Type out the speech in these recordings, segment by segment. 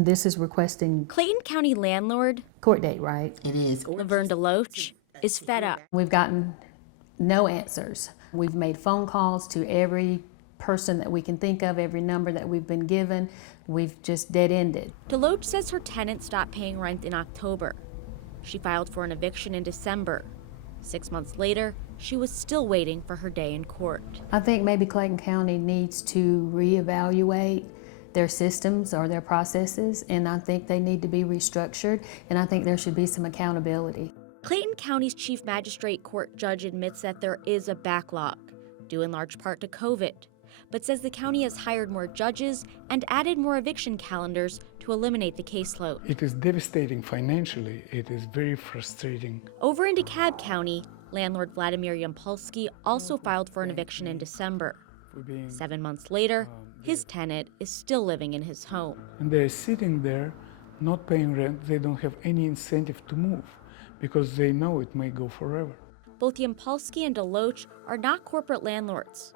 This is requesting Clayton County landlord court date, right? It is. Laverne DeLoach is fed up. We've gotten no answers. We've made phone calls to every person that we can think of, every number that we've been given. We've just dead-ended. DeLoach says her tenant stopped paying rent in October. She filed for an eviction in December. 6 months later, she was still waiting for her day in court. I think maybe Clayton County needs to reevaluate their systems or their processes, and I think they need to be restructured, and I think there should be some accountability. Clayton County's chief magistrate court judge admits that there is a backlog, due in large part to COVID, but says the county has hired more judges and added more eviction calendars to eliminate the caseload. It is devastating financially. It is very frustrating. Over in DeKalb County, landlord Vladimir Yampolsky also filed for an eviction in December. 7 months later, his tenant is still living in his home. And they're sitting there, not paying rent. They don't have any incentive to move because they know it may go forever. Both Yampolsky and DeLoach are not corporate landlords.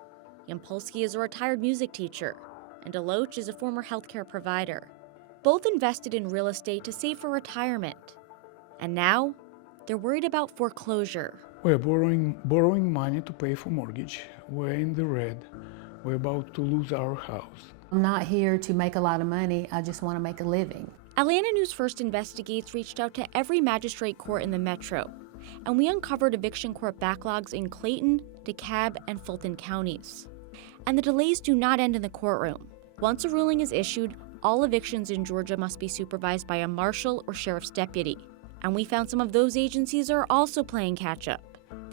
Yampolsky is a retired music teacher, and DeLoach is a former healthcare provider. Both invested in real estate to save for retirement. And now, they're worried about foreclosure. We're borrowing money to pay for mortgage. We're in the red. We're about to lose our house. I'm not here to make a lot of money. I just want to make a living. Atlanta News First Investigates reached out to every magistrate court in the metro, and we uncovered eviction court backlogs in Clayton, DeKalb, and Fulton counties. And the delays do not end in the courtroom. Once a ruling is issued, all evictions in Georgia must be supervised by a marshal or sheriff's deputy. And we found some of those agencies are also playing catch-up.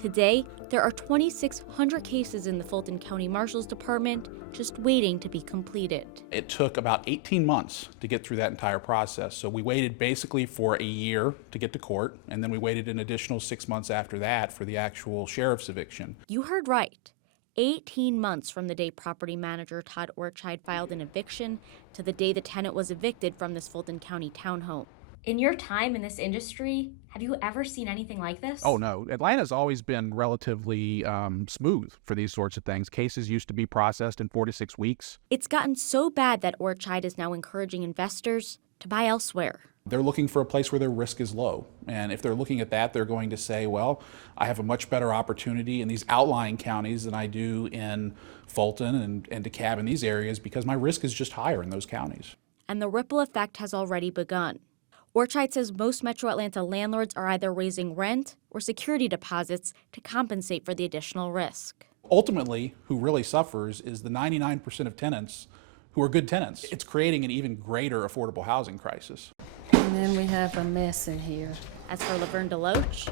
Today, there are 2,600 cases in the Fulton County Marshal's Department just waiting to be completed. It took about 18 months to get through that entire process. So we waited basically for a year to get to court, and then we waited an additional 6 months after that for the actual sheriff's eviction. You heard right. 18 months from the day property manager Todd Orchide filed an eviction to the day the tenant was evicted from this Fulton County townhome. In your time in this industry, have you ever seen anything like this? Oh, no. Atlanta's always been relatively smooth for these sorts of things. Cases used to be processed in 4 to 6 weeks. It's gotten so bad that Orchide is now encouraging investors to buy elsewhere. They're looking for a place where their risk is low. And if they're looking at that, they're going to say, well, I have a much better opportunity in these outlying counties than I do in Fulton and DeKalb in these areas because my risk is just higher in those counties. And the ripple effect has already begun. Orchide says most Metro Atlanta landlords are either raising rent or security deposits to compensate for the additional risk. Ultimately, who really suffers is the 99% of tenants who are good tenants. It's creating an even greater affordable housing crisis. And then we have a mess in here. As for Laverne DeLoach,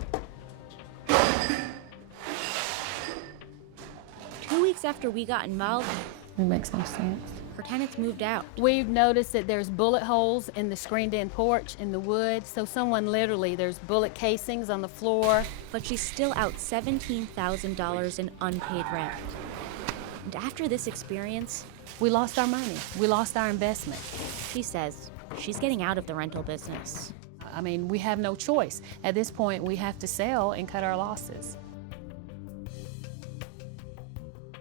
2 weeks after we got involved, It makes no sense. her tenants moved out. We've noticed that there's bullet holes in the screened-in porch in the wood. So there's bullet casings on the floor. But she's still out $17,000 in unpaid rent. And after this experience, We lost our money. We lost our investment. she says she's getting out of the rental business. I mean, we have no choice. At this point, we have to sell and cut our losses.